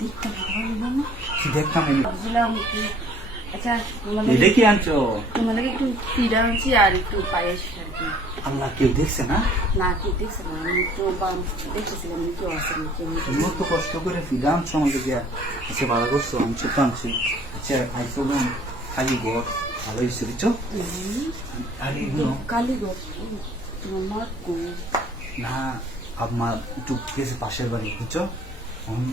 দেখতে ভালো না কি দেখতাম ভাবছিলাম কি আচ্ছা এটা কি আনছো? তোমাদের একটু ফিডা আনছি আর একটু পায়েস আর কি। আল্লাহ কেউ দেখছে না? না কি দেখছে না আমি তো দেখতেছিলাম কেউ আছে না কেউ নেই। তুমি তো কষ্ট করে ফিরে আনছো আমাকে দিয়া। আচ্ছা ভালো করছো, আনছো তো আনছি। আচ্ছা আইসো বোন, খালি ঘর ভালো হয়েছে বুঝছো? আর এগুলো কালীগঞ্জ তোমার মা কই? না আপনার একটু গেছে পাশের বাড়ি বুঝছো?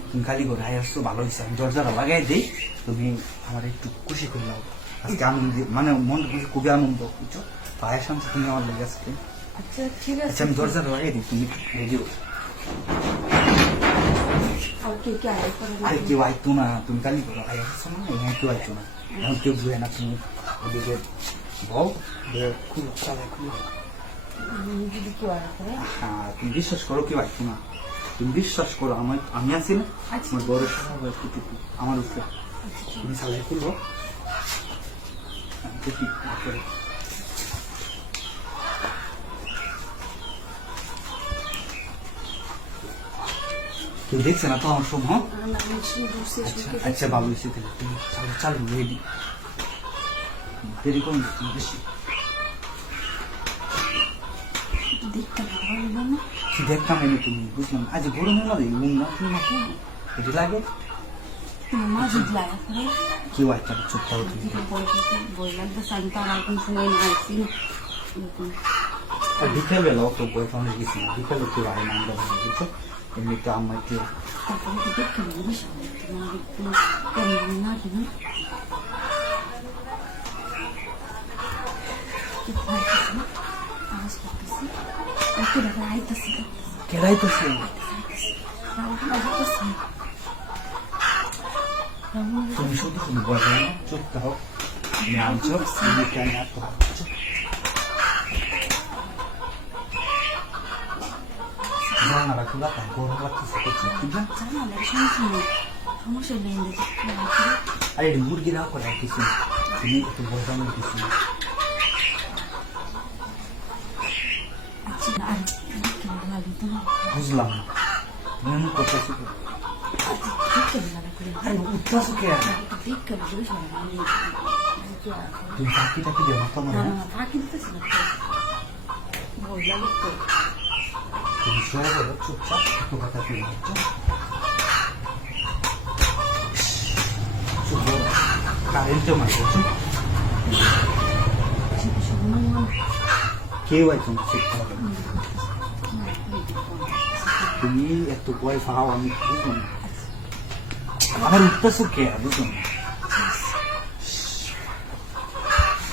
তুমি খালি ঘরে আই আসছো ভালো হয়েছে, আমি দরজাটা লাগাই দিই, তুমি আমার একটু খুশি করলাম আজকে। আনন্দ মানে মন খুবই আনন্দ বুঝছো? পায়ের সামনে তুমি আমার লেগে আজকে। আচ্ছা ঠিক আছে আচ্ছা আমি দরজাটা লাগাই দিই, তুমি রেডিও। আর কে কে আয় করে না? আরে কেউ আইতো না, তুমি কালি করো আই আসছো না, এখানে কেউ আইতো না, এখন কেউ বুঝে না। তুমি ওদিকে বল খুলো চালাই খুলো। যদি কেউ আয় করে হ্যাঁ তুমি বিশ্বাস করো, কেউ আইতো না, তুমি বিশ্বাস করো। আমি আছি না, আমার বড় স্বভাব একটু আমার উপরে। তুমি চালাই খুলবো দেখি করে। কেউ দেখছে না তো আমার সব? হ্যাঁ আচ্ছা আচ্ছা ভালো হয়েছে তাহলে, তুমি চালু রেডি, দেরি করুন বেশি। দেখতে ভালো না কি দেখতাম এনে তুমি বুঝলাম আজ গরম লাগে মন না তুমি না এটি লাগে তোমার মা যদি আয় করে কেউ একটা চুপ থাকো তুমি। বই লাগবে আমি তো আমার কোনো সময় না আইসি আর বিকেলবেলা অত বই ফাউন্ডে গেছি না, বিকেলে কেউ আয় না আমরা বুঝছো? এমনিতে আমার কেউ তারপরে তো দেখতে বলিস তোমার একটু কেমন না কিনা আওয়াজ করতেছি ওকে দেখা আইতেছি কেলাই তো সে তুমি শুধু শুধু বই না চুপ থাকো, তুমি আনছো তুমি কেন আর তো বুঝছো? জানালা খোলা তাই গরম লাগতেছে প্রচুর, ঠিক না? জানালের সমস্যা নেই সমস্যা নেই আর এই মুরগিরা করে আর কিছু না, তুমি একটু বসানোর কিছু না। আচ্ছা আর কেমন লাগে তোমার বুঝলাম না তুমি এমন করতেছো কি? দেখতে ভালো করে আরে উঠতেছো কে? দেখতে ভালো তুমি চাকরি টাকি দেও না তোমার? না না ফাঁকি দিতেছি না ভয় লাগে তো তুমি শুয়ে বলো চুপচাপ একটু কথা শুনে বুঝছো? চুপ বলো, কারেন্টও মার বুঝছো? কেউ একদম চুপ থাকবে, তুমি এত ভয় পাও আমি বুঝবো না। আবার উঠতেছো কে বুঝবো না।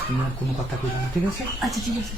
তুমি আর কোনো কথা কইবে না, ঠিক আছে? আচ্ছা ঠিক আছে